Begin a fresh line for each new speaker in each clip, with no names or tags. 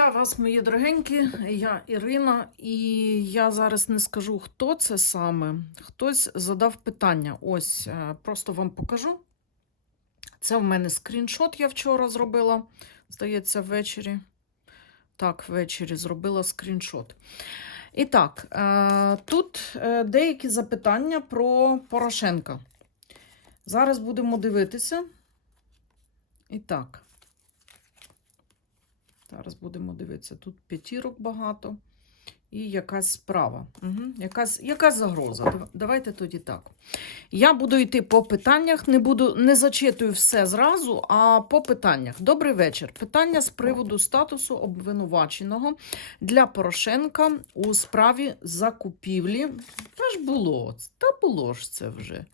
Вітаю вас, мої дорогенькі. Я Ірина, і я зараз не скажу, хто це саме. Хтось задав питання. Ось, е, просто вам покажу. Це в мене скріншот я вчора зробила. Здається, ввечері. Так, ввечері зробила скріншот. І так, е, тут е, деякі запитання про Порошенка. Зараз будемо дивитися. І так. Зараз будемо дивитися. Тут п'ятірок багато і якась справа. Угу. Якась, якась загроза. Давайте тоді так. Я буду йти по питаннях, не, буду, не зачитую все зразу, а по питаннях. Добрий вечір. Питання з приводу статусу обвинуваченого для Порошенка у справі закупівлі. Та ж було, та було ж це вже.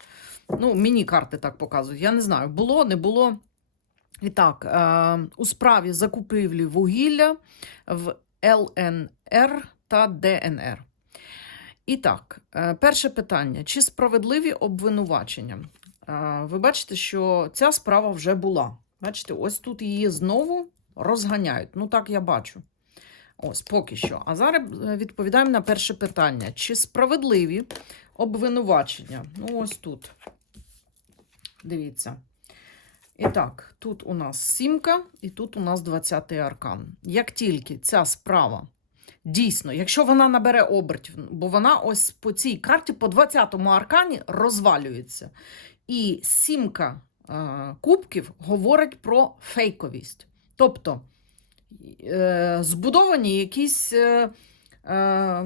Ну, мені карти так показують. Я не знаю, було, не було. І так, е, у справі закупівлі вугілля в ЛНР та ДНР. І так, е, перше питання: чи справедливі обвинувачення? Е, ви бачите, що ця справа вже була. Бачите, ось тут її знову розганяють. Ну, так я бачу. Ось поки що. А зараз відповідаємо на перше питання: чи справедливі обвинувачення? Ну, ось тут. Дивіться. І так, тут у нас сімка, і тут у нас 20-й аркан. Як тільки ця справа дійсно, якщо вона набере обертів, бо вона ось по цій карті, по 20-му аркані, розвалюється. І сімка е, кубків говорить про фейковість. Тобто е, збудовані якісь е, е,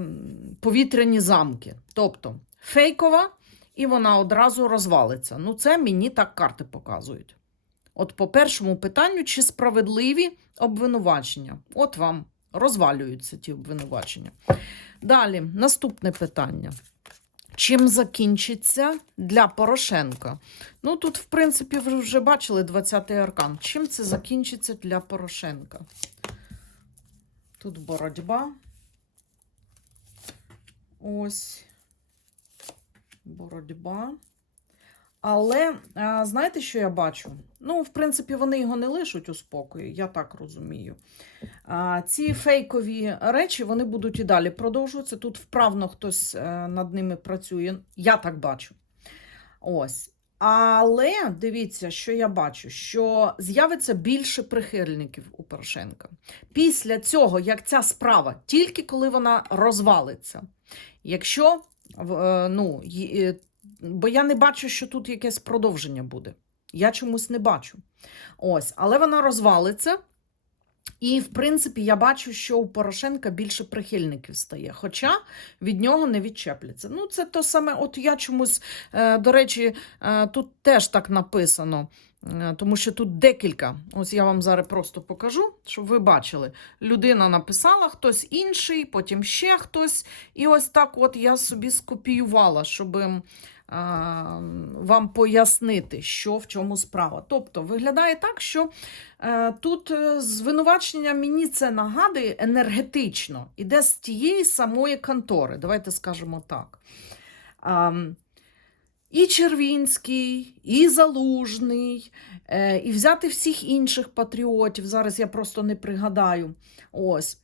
повітряні замки. Тобто фейкова, і вона одразу розвалиться. Ну, це мені так карти показують. От по першому питанню, чи справедливі обвинувачення? От вам розвалюються ті обвинувачення. Далі, наступне питання. Чим закінчиться для Порошенка? Ну, тут, в принципі, ви вже бачили 20-й аркан. Чим це закінчиться для Порошенка? Тут боротьба. Ось. Боротьба. Але знаєте, що я бачу? Ну, в принципі, вони його не лишуть у спокої, я так розумію. Ці фейкові речі вони будуть і далі продовжуватися. Тут вправно хтось е, над ними працює, я так бачу. Ось. Але дивіться, що я бачу: що з'явиться більше прихильників у Порошенка. Після цього, як ця справа, тільки коли вона розвалиться. Якщо е, ну, е, бо я не бачу, що тут якесь продовження буде. Я чомусь не бачу. Ось, але вона розвалиться. І, в принципі, я бачу, що у Порошенка більше прихильників стає, хоча від нього не відчепляться. Ну, це то саме, от я чомусь, е, до речі, е, тут теж так написано, е, тому що тут декілька. Ось я вам зараз просто покажу, щоб ви бачили. Людина написала, хтось інший, потім ще хтось. І ось так от я собі скопіювала, щоб вам пояснити, що в чому справа. Тобто, виглядає так, що е, тут е, звинувачення мені це нагадує енергетично, іде з тієї самої контори. Давайте скажемо так. І Червінський, і Залужний, е, і взяти всіх інших патріотів. Зараз я просто не пригадаю. Ось.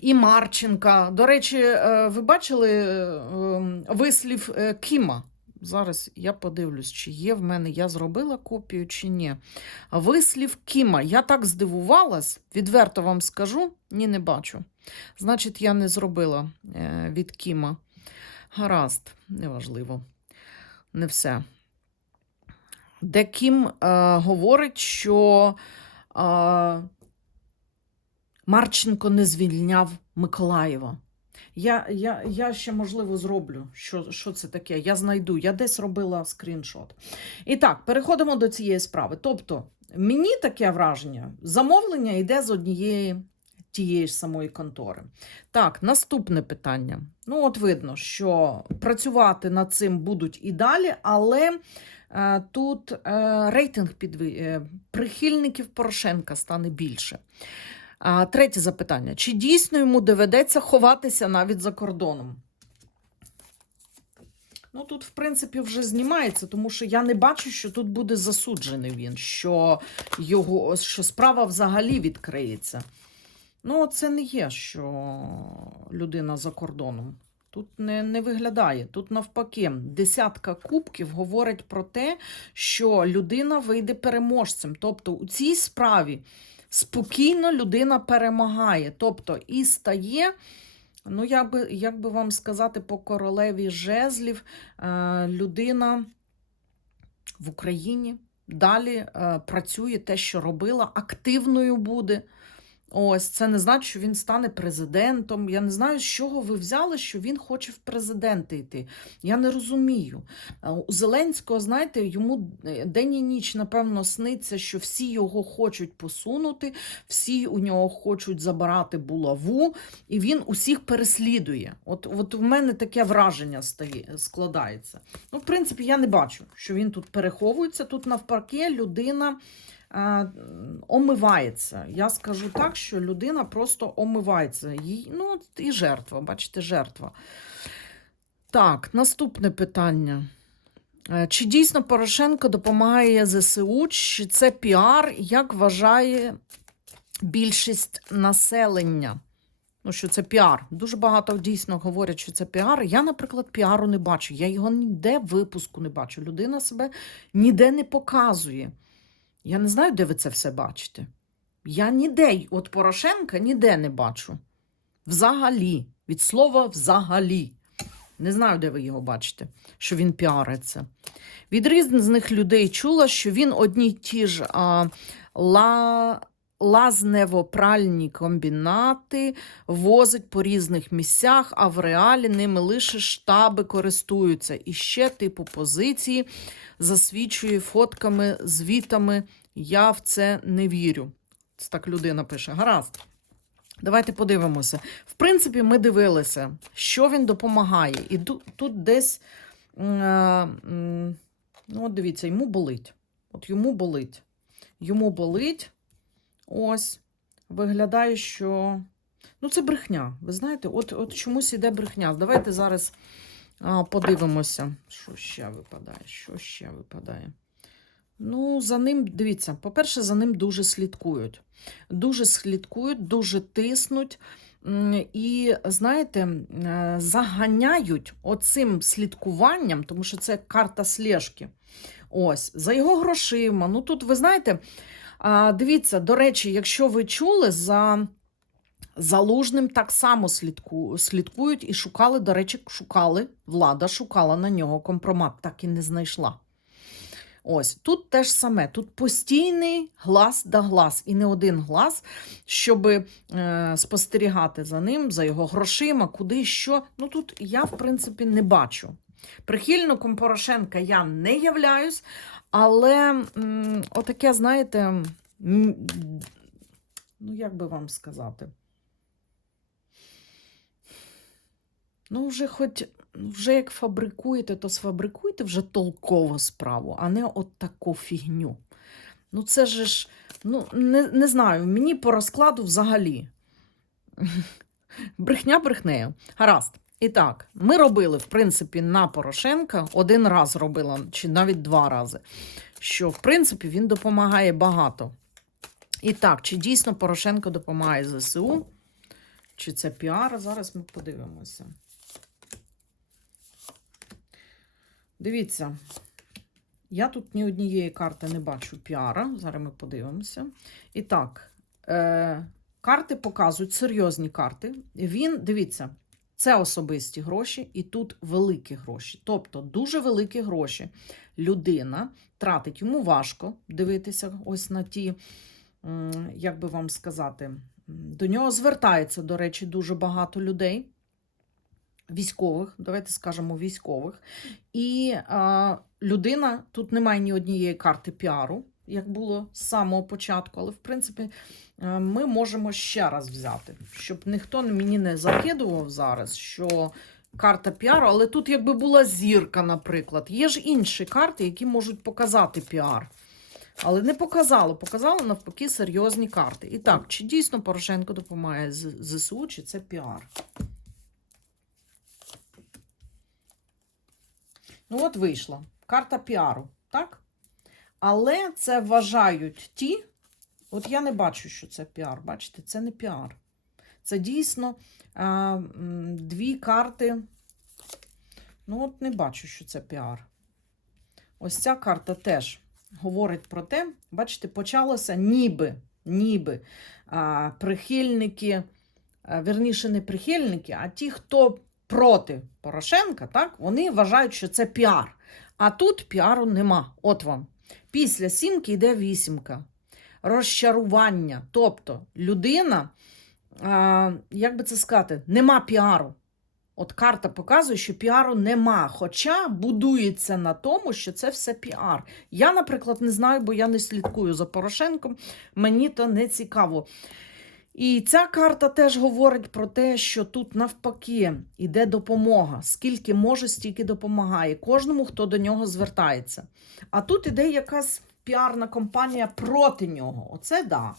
І Марченка. До речі, ви бачили ем, вислів Кіма? Зараз я подивлюсь, чи є в мене, я зробила копію чи ні. Вислів Кіма. Я так здивувалась, відверто вам скажу, ні, не бачу. Значить, я не зробила е, від Кіма. Гаразд, неважливо. Не все. Де Кім е, говорить, що е, Марченко не звільняв Миколаєва. Я, я, я ще, можливо, зроблю, що, що це таке. Я знайду, я десь робила скріншот. І так, переходимо до цієї справи. Тобто, мені таке враження, замовлення йде з однієї тієї ж самої контори. Так, наступне питання. Ну, от видно, що працювати над цим будуть і далі, але е, тут е, рейтинг підви... е, прихильників Порошенка стане більше. А, третє запитання: чи дійсно йому доведеться ховатися навіть за кордоном? Ну, тут, в принципі, вже знімається, тому що я не бачу, що тут буде засуджений він, що, його, що справа взагалі відкриється. Ну, це не є, що людина за кордоном. Тут не, не виглядає. Тут навпаки, десятка кубків говорить про те, що людина вийде переможцем. Тобто у цій справі спокійно людина перемагає. Тобто і стає, ну, як би, як би вам сказати, по королеві жезлів, е, людина в Україні далі е, працює те, що робила, активною буде. Ось це не значить, що він стане президентом. Я не знаю, з чого ви взяли, що він хоче в президенти йти. Я не розумію. Е, У Зеленського, знаєте, йому е, день і ніч, напевно, сниться, що всі його хочуть посунути, всі у нього хочуть забирати булаву, і він усіх переслідує. От, от в мене таке враження стає, складається. Ну, в принципі, я не бачу, що він тут переховується. Тут навпаки, людина омивається. Я скажу так, що людина просто омивається. Їй, ну, і жертва, бачите, жертва. Так, наступне питання. Е, Чи дійсно Порошенко допомагає ЗСУ, чи це піар, як вважає більшість населення? Ну, що це піар. Дуже багато дійсно говорять, що це піар. Я, наприклад, піару не бачу. Я його ніде випуску не бачу. Людина себе ніде не показує. Я не знаю, де ви це все бачите. Я ніде, от Порошенка ніде не бачу. Взагалі, від слова взагалі. Не знаю, де ви його бачите, що він піариться. Від різних людей чула, що він одні ті ж а, ла, лазневопральні комбінати возить по різних місцях, а в реалі ними лише штаби користуються. І ще типу позиції засвідчує фотками, звітами. Я в це не вірю. Це так людина пише. Гаразд. Давайте подивимося. В принципі, ми дивилися, що він допомагає. І тут десь, е, ну, от дивіться, йому болить. От йому болить. Йому болить. Ось. Виглядає, що. Ну, це брехня. Ви знаєте, от, от чомусь іде брехня. Давайте зараз а, подивимося, що ще випадає. Що ще випадає. Ну, за ним, дивіться, по-перше, за ним дуже слідкують. Дуже слідкують, дуже тиснуть. І, знаєте, е, заганяють оцим слідкуванням, тому що це карта слежки. Ось, за його грошима. Ну, тут, ви знаєте, а, дивіться, до речі, якщо ви чули, за Залужним так само слідку, слідкують і шукали, до речі, шукали, влада шукала на нього компромат, так і не знайшла. Ось тут те ж саме, тут постійний глас да глас, і не один глас, щоб е, спостерігати за ним, за його грошима, куди що. Ну тут я, в принципі, не бачу. Прихильником Порошенка я не являюсь, але м, отаке, знаєте, м, ну як би вам сказати. Ну, вже хоч вже як фабрикуєте, то сфабрикуйте вже толкову справу, а не от таку фігню. Ну, це ж, ну, не, не знаю, мені по розкладу взагалі. Брехня брехнею. Гаразд. І так, ми робили, в принципі, на Порошенка один раз робила, чи навіть два рази. Що, в принципі, він допомагає багато. І так, чи дійсно Порошенко допомагає ЗСУ? Чи це піар? Зараз ми подивимося. Дивіться, я тут ні однієї карти не бачу піара. Зараз ми подивимося. І так, е, карти показують серйозні карти. Він, дивіться, це особисті гроші, і тут великі гроші. Тобто дуже великі гроші. Людина тратить, йому важко дивитися ось на ті, як би вам сказати, до нього звертається, до речі, дуже багато людей. Військових, давайте скажемо військових. І а, людина, тут немає ні однієї карти піару, як було з самого початку, але в принципі е, ми можемо ще раз взяти, щоб ніхто мені не закидував зараз, що карта піару, але тут якби була зірка, наприклад. Є ж інші карти, які можуть показати піар. Але не показало, показало навпаки серйозні карти. І так, чи дійсно Порошенко допомагає ЗСУ, чи це піар? Ну, от вийшла. Карта піару, так? Але це вважають ті. От я не бачу, що це піар. Бачите, це не піар. Це дійсно а, дві карти. Ну, от не бачу, що це піар. Ось ця карта теж говорить про те, бачите, почалося ніби, ніби а, прихильники, а, верніше, не прихильники, а ті, хто проти Порошенка, так, вони вважають, що це піар. А тут піару нема. От вам. Після сімки йде вісімка. Розчарування. Тобто людина, а, як би це сказати, нема піару. От карта показує, що піару нема, хоча будується на тому, що це все піар. Я, наприклад, не знаю, бо я не слідкую за Порошенком, мені то не цікаво. І ця карта теж говорить про те, що тут навпаки іде допомога. Скільки може, стільки допомагає кожному, хто до нього звертається. А тут іде якась піарна компанія проти нього. Оце да.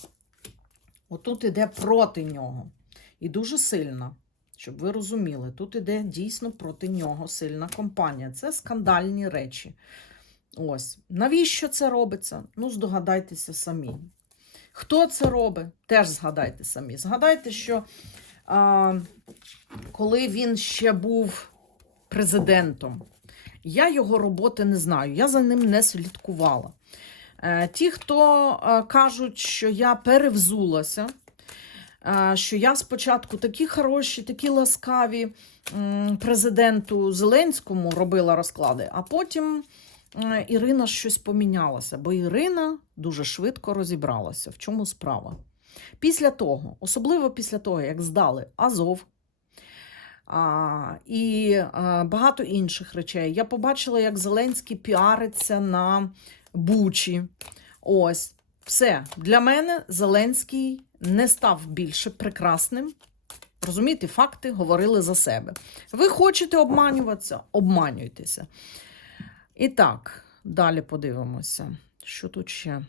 Отут іде проти нього. І дуже сильна. Щоб ви розуміли, тут іде дійсно проти нього сильна компанія. Це скандальні речі. Ось. Навіщо це робиться? Ну, здогадайтеся самі. Хто це робить? Теж згадайте самі. Згадайте, що а, коли він ще був президентом, я його роботи не знаю, я за ним не слідкувала. Е, ті, хто е, кажуть, що я перевзулася, е, що я спочатку такі хороші, такі ласкаві президенту Зеленському робила розклади, а потім Ірина щось помінялася, бо Ірина дуже швидко розібралася, в чому справа. Після того, особливо після того, як здали Азов а, і а, багато інших речей, я побачила, як Зеленський піариться на Бучі. Ось, все. Для мене Зеленський не став більше прекрасним. Розумієте, факти говорили за себе. Ви хочете обманюватися? Обманюйтеся. І так, далі подивимося, що тут ще.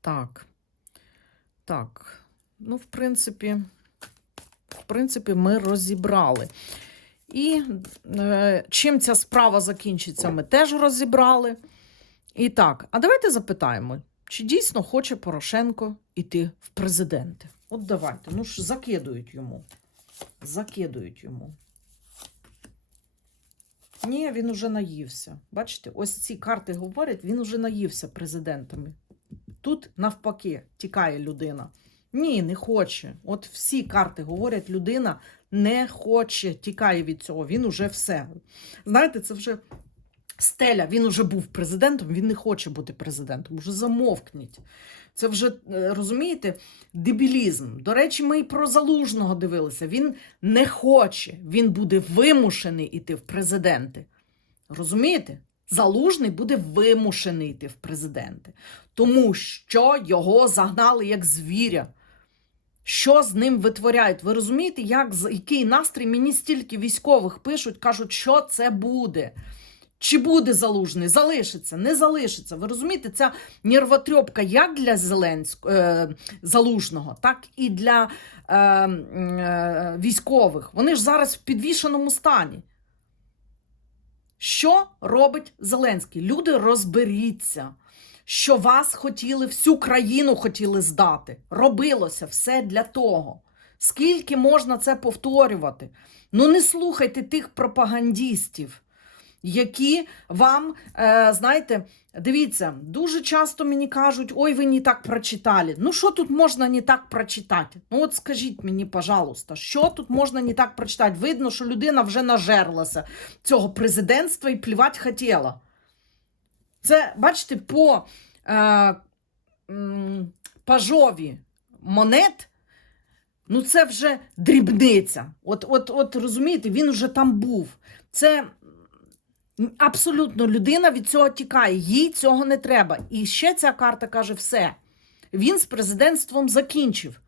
Так. Так. Ну, в принципі, в принципі, ми розібрали. І е, чим ця справа закінчиться, ми теж розібрали. І так, а давайте запитаємо, чи дійсно хоче Порошенко йти в президенти? От давайте. Ну ж закидують йому. Закидують йому. Ні, він уже наївся. Бачите, ось ці карти говорять, він уже наївся президентами. Тут навпаки тікає людина. Ні, не хоче. От всі карти говорять, людина не хоче, тікає від цього. Він уже все. Знаєте, це вже стеля. Він уже був президентом, він не хоче бути президентом. Уже замовкніть. Це вже, е, розумієте, дебілізм. До речі, ми і про залужного дивилися. Він не хоче, він буде вимушений іти в президенти. Розумієте? Залужний буде вимушений йти в президенти, тому що його загнали як звіря. Що з ним витворяють? Ви розумієте, як, який настрій? Мені стільки військових пишуть, кажуть, що це буде. Чи буде залужний? Залишиться, не залишиться. Ви розумієте, ця нервотрьопка як для Зеленського е, залужного, так і для е, е, військових. Вони ж зараз в підвішеному стані. Що робить Зеленський? Люди розберіться, що вас хотіли, всю країну хотіли здати. Робилося все для того. Скільки можна це повторювати? Ну не слухайте тих пропагандістів, які вам, е, знаєте, дивіться, дуже часто мені кажуть, ой, ви не так прочитали. Ну, що тут можна не так прочитати? Ну, от скажіть мені, пожалуйста, що тут можна не так прочитати? Видно, що людина вже нажерлася цього президентства і плівати хотіла. Це, бачите, по е, пажові монет. Ну, це вже дрібниця. От, от, от розумієте, він вже там був. Це абсолютно людина від цього тікає. Їй цього не треба. І ще ця карта каже: все. Він з президентством закінчив.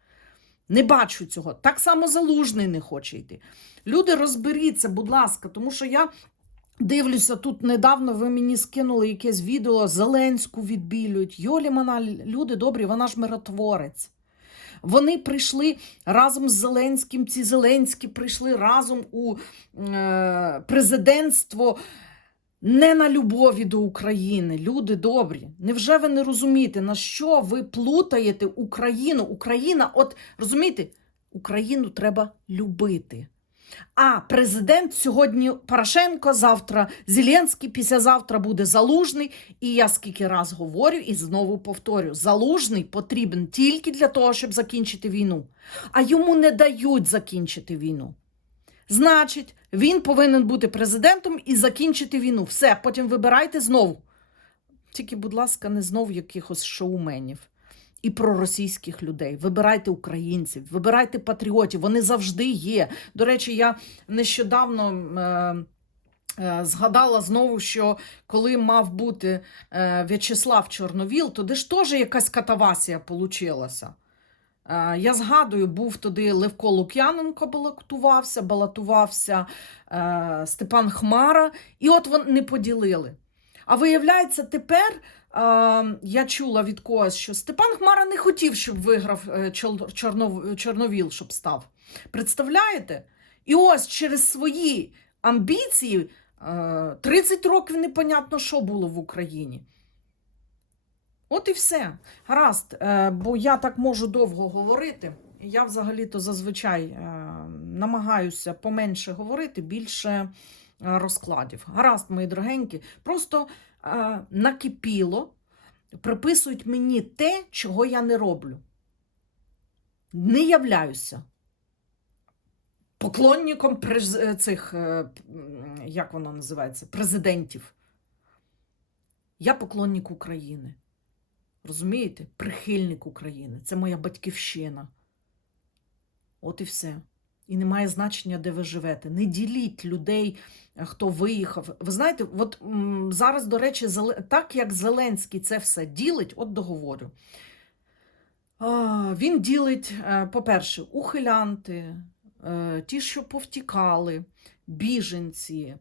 Не бачу цього. Так само залужний не хоче йти. Люди, розберіться, будь ласка, тому що я дивлюся тут недавно. Ви мені скинули якесь відео, Зеленську відбілюють. Йолі Мана, люди добрі, вона ж миротворець. Вони прийшли разом з Зеленським. Ці Зеленські прийшли разом у е, президентство не на любові до України. Люди добрі. Невже ви не розумієте, на що ви плутаєте Україну? Україна, от розумієте, Україну треба любити. А президент сьогодні Порошенко, завтра Зеленський, післязавтра буде Залужний. І я скільки раз говорю і знову повторю: Залужний потрібен тільки для того, щоб закінчити війну. А йому не дають закінчити війну. Значить, він повинен бути президентом і закінчити війну. Все, потім вибирайте знову. Тільки, будь ласка, не знов якихось шоуменів і проросійських людей. Вибирайте українців, вибирайте патріотів. Вони завжди є. До речі, я нещодавно. Е- е, Згадала знову, що коли мав бути е, В'ячеслав Чорновіл, туди ж теж якась катавасія получилася. Е, я згадую, був туди Левко Лук'яненко балотувався, балотувався е, Степан Хмара, і от вони не поділили. А виявляється, тепер е, я чула від когось, що Степан Хмара не хотів, щоб виграв Чор- Чорнов, Чорновіл, щоб став. Представляєте? І ось через свої амбіції е, 30 років непонятно, що було в Україні. От і все. Гаразд, е, бо я так можу довго говорити. Я взагалі-то зазвичай е, намагаюся поменше говорити, більше е, розкладів. Гаразд, мої дорогенькі, просто накипіло, приписують мені те, чого я не роблю. Не являюся поклонником цих, як воно називається, президентів. Я поклонник України. Розумієте? Прихильник України. Це моя батьківщина. От і все. І немає значення, де ви живете. Не діліть людей, е, хто виїхав. Ви знаєте, от зараз, до речі, так як Зеленський це все ділить, от договорю. Він ділить, е, по-перше, ухилянти, е, ті, що повтікали, біженці.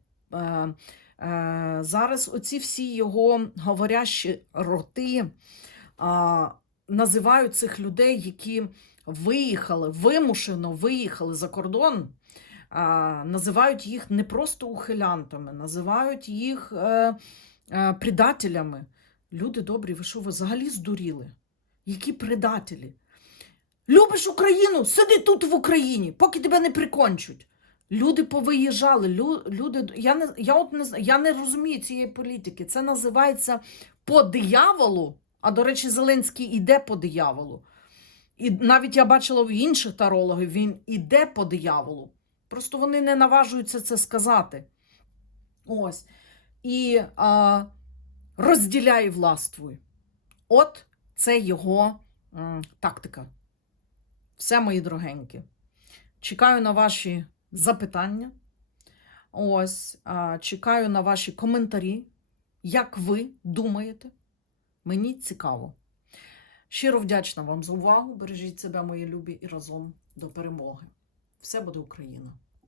Е, Зараз оці всі його говорящі роти називають цих людей, які виїхали, вимушено виїхали за кордон, називають їх не просто ухилянтами, називають їх е, е, предателями. Люди добрі, ви що, ви взагалі здуріли? Які предателі? Любиш Україну? Сиди тут в Україні, поки тебе не прикончуть. Люди повиїжджали. Лю, люди, я, не, я, от не, я не розумію цієї політики. Це називається по дияволу. А до речі, Зеленський іде по дияволу. І навіть я бачила в інших тарологів, він іде по дияволу. Просто вони не наважуються це сказати. Ось. І а, розділяй властвуй. От це його м, тактика. Все, мої дорогенькі. Чекаю на ваші запитання. Ось, чекаю на ваші коментарі. Як ви думаєте? Мені цікаво. Щиро вдячна вам за увагу. Бережіть себе, мої любі, і разом до перемоги. Все буде Україна!